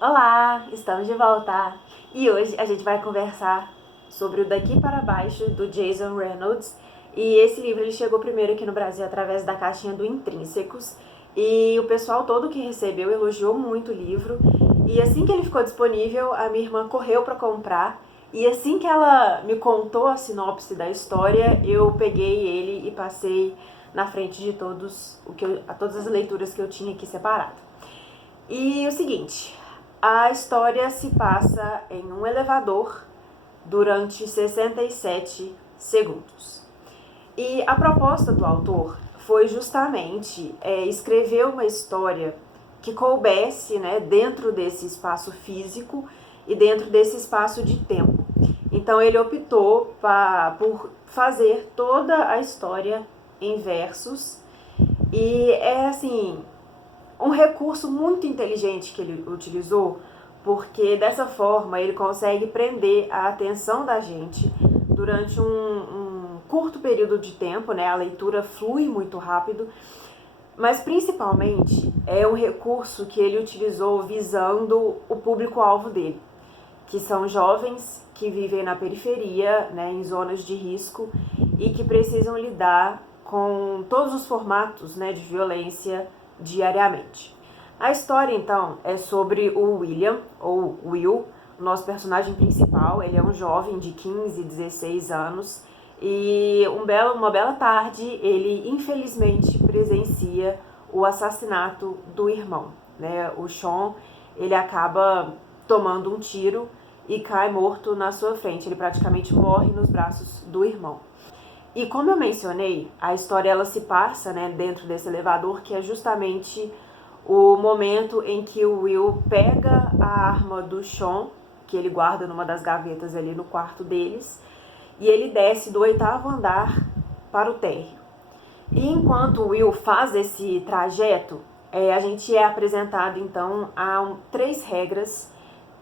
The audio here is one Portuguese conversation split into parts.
Olá, estamos de volta e hoje a gente vai conversar sobre o Daqui para Baixo do Jason Reynolds. E esse livro ele chegou primeiro aqui no Brasil através da caixinha do Intrínsecos e o pessoal todo que recebeu elogiou muito o livro. E assim que ele ficou disponível, a minha irmã correu para comprar e assim que ela me contou a sinopse da história, eu peguei ele e passei na frente de todas as leituras que eu tinha aqui separado. E o seguinte, a história se passa em um elevador durante 67 segundos. E a proposta do autor foi justamente escrever uma história que coubesse, né, dentro desse espaço físico e dentro desse espaço de tempo. Então ele optou por fazer toda a história em versos e é assim um recurso muito inteligente que ele utilizou, porque dessa forma ele consegue prender a atenção da gente durante um curto período de tempo, né? A leitura flui muito rápido, mas principalmente é um recurso que ele utilizou visando o público-alvo dele, que são jovens que vivem na periferia, né, em zonas de risco e que precisam lidar com todos os formatos, né, de violência diariamente. A história, então, é sobre o William, ou Will, o nosso personagem principal. Ele é um jovem de 15, 16 anos e uma bela tarde ele infelizmente presencia o assassinato do irmão, né? O Sean, ele acaba tomando um tiro e cai morto na sua frente. Ele praticamente morre nos braços do irmão. E como eu mencionei, a história ela se passa, né, dentro desse elevador, que é justamente o momento em que o Will pega a arma do Sean, que ele guarda numa das gavetas ali no quarto deles, e ele desce do 8º andar para o térreo. E enquanto o Will faz esse trajeto, a gente é apresentado então a 3 regras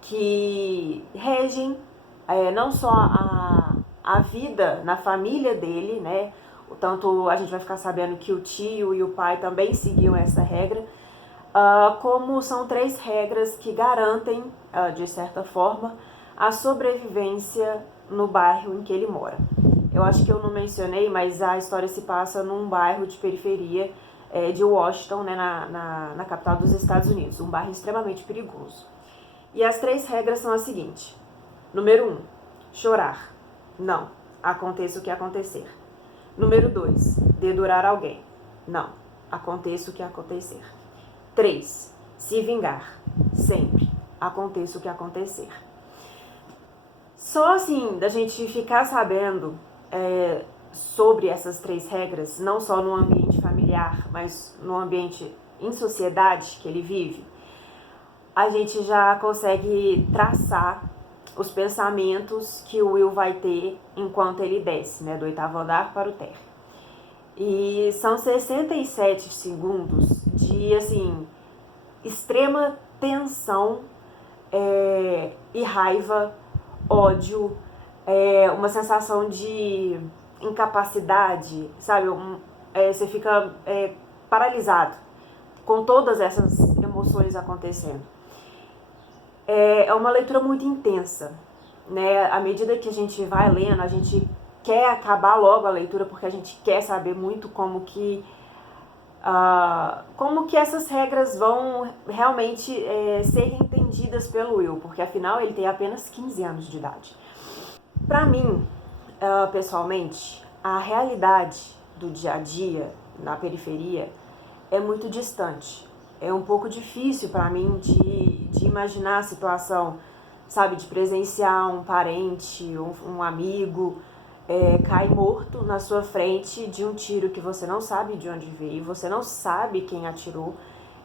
que regem não só a vida na família dele, né? Tanto a gente vai ficar sabendo que o tio e o pai também seguiam essa regra, como são 3 regras que garantem, de certa forma, a sobrevivência no bairro em que ele mora. Eu acho que eu não mencionei, mas a história se passa num bairro de periferia de Washington, né, na capital dos Estados Unidos, um bairro extremamente perigoso. E as 3 regras são as seguintes. Número 1, chorar. Não, aconteça o que acontecer. Número 2, dedurar alguém. Não, aconteça o que acontecer. 3, se vingar. Sempre, aconteça o que acontecer. Só assim, da gente ficar sabendo sobre essas 3 regras, não só no ambiente familiar, mas no ambiente em sociedade que ele vive, a gente já consegue traçar os pensamentos que o Will vai ter enquanto ele desce, né, do 8º andar para o térreo. E são 67 segundos de, assim, extrema tensão e raiva, ódio, uma sensação de incapacidade, sabe? Você fica paralisado com todas essas emoções acontecendo. É uma leitura muito intensa, né? À medida que a gente vai lendo, a gente quer acabar logo a leitura porque a gente quer saber muito como que essas regras vão realmente ser entendidas pelo Will, porque afinal ele tem apenas 15 anos de idade. Para mim, pessoalmente, a realidade do dia a dia na periferia é muito distante. É um pouco difícil para mim de imaginar a situação, sabe, de presenciar um parente, um amigo cai morto na sua frente de um tiro que você não sabe de onde veio, você não sabe quem atirou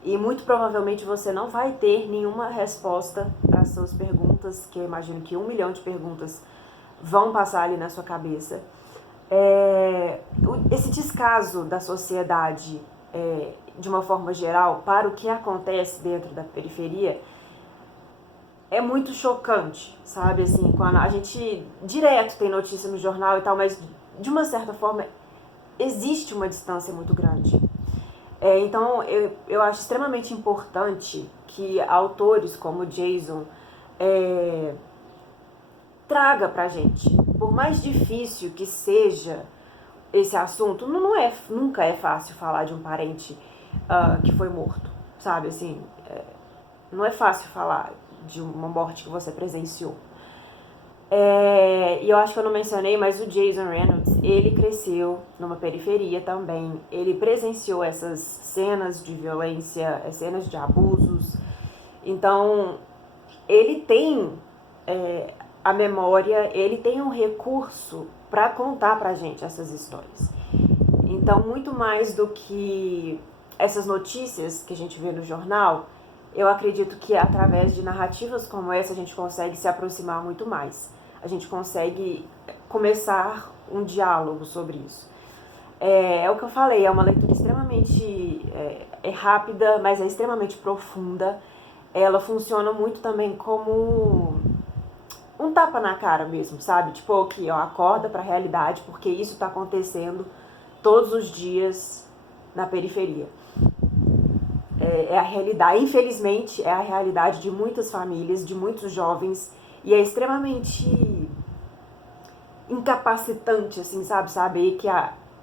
e muito provavelmente você não vai ter nenhuma resposta para as suas perguntas, que eu imagino que 1 milhão de perguntas vão passar ali na sua cabeça. Esse descaso da sociedade de uma forma geral para o que acontece dentro da periferia é muito chocante, sabe? Assim, quando a gente direto tem notícia no jornal e tal, mas de uma certa forma existe uma distância muito grande. Então, eu acho extremamente importante que autores como Jason traga pra gente. Por mais difícil que seja esse assunto, nunca é fácil falar de um parente que foi morto, sabe? Assim, não é fácil falar de uma morte que você presenciou. E eu acho que eu não mencionei, mas o Jason Reynolds, ele cresceu numa periferia também. Ele presenciou essas cenas de violência, cenas de abusos. Então, ele tem a memória, ele tem um recurso para contar pra gente essas histórias. Então, muito mais do que essas notícias que a gente vê no jornal, eu acredito que através de narrativas como essa a gente consegue se aproximar muito mais. A gente consegue começar um diálogo sobre isso. É o que eu falei, é uma leitura extremamente rápida, mas é extremamente profunda. Ela funciona muito também como um tapa na cara mesmo, sabe? Tipo, ok, ó, acorda pra realidade, porque isso tá acontecendo todos os dias na periferia. É a realidade, infelizmente, é a realidade de muitas famílias, de muitos jovens, e é extremamente incapacitante, assim, sabe? Saber que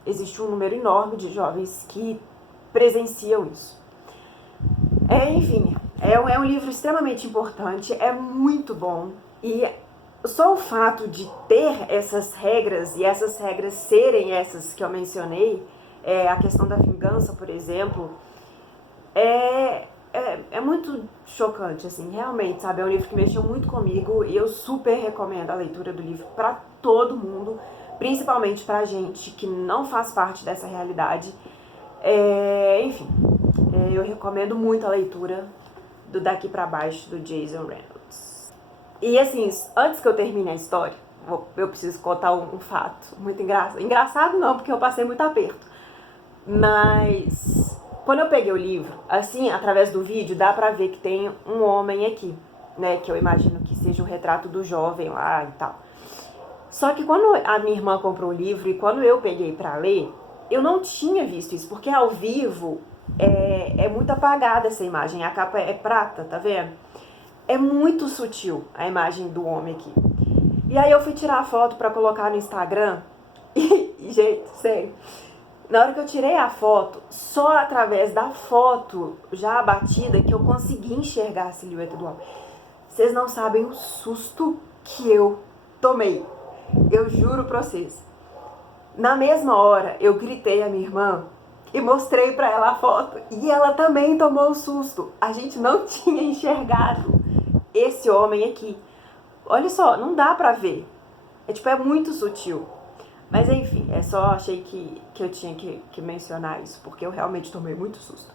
existe um número enorme de jovens que presenciam isso. Enfim, é um livro extremamente importante, é muito bom, e só o fato de ter essas regras, e essas regras serem essas que eu mencionei, a questão da vingança, por exemplo, é muito chocante, assim, realmente, sabe? É um livro que mexeu muito comigo e eu super recomendo a leitura do livro pra todo mundo, principalmente pra gente que não faz parte dessa realidade. Enfim, eu recomendo muito a leitura do Daqui Pra Baixo, do Jason Reynolds. E assim, antes que eu termine a história, eu preciso contar um fato muito engraçado. Engraçado não, porque eu passei muito aperto. Mas quando eu peguei o livro, assim, através do vídeo, dá pra ver que tem um homem aqui, né? Que eu imagino que seja o retrato do jovem lá e tal. Só que quando a minha irmã comprou o livro e quando eu peguei pra ler, eu não tinha visto isso, porque ao vivo é muito apagada essa imagem, a capa é prata, tá vendo? É muito sutil a imagem do homem aqui. E aí eu fui tirar a foto pra colocar no Instagram e, gente, sério, na hora que eu tirei a foto, só através da foto já abatida que eu consegui enxergar a silhueta do homem. Vocês não sabem o susto que eu tomei. Eu juro pra vocês. Na mesma hora, eu gritei a minha irmã e mostrei pra ela a foto. E ela também tomou um susto. A gente não tinha enxergado esse homem aqui. Olha só, não dá pra ver. É muito sutil. Mas enfim, só achei que eu tinha que mencionar isso, porque eu realmente tomei muito susto.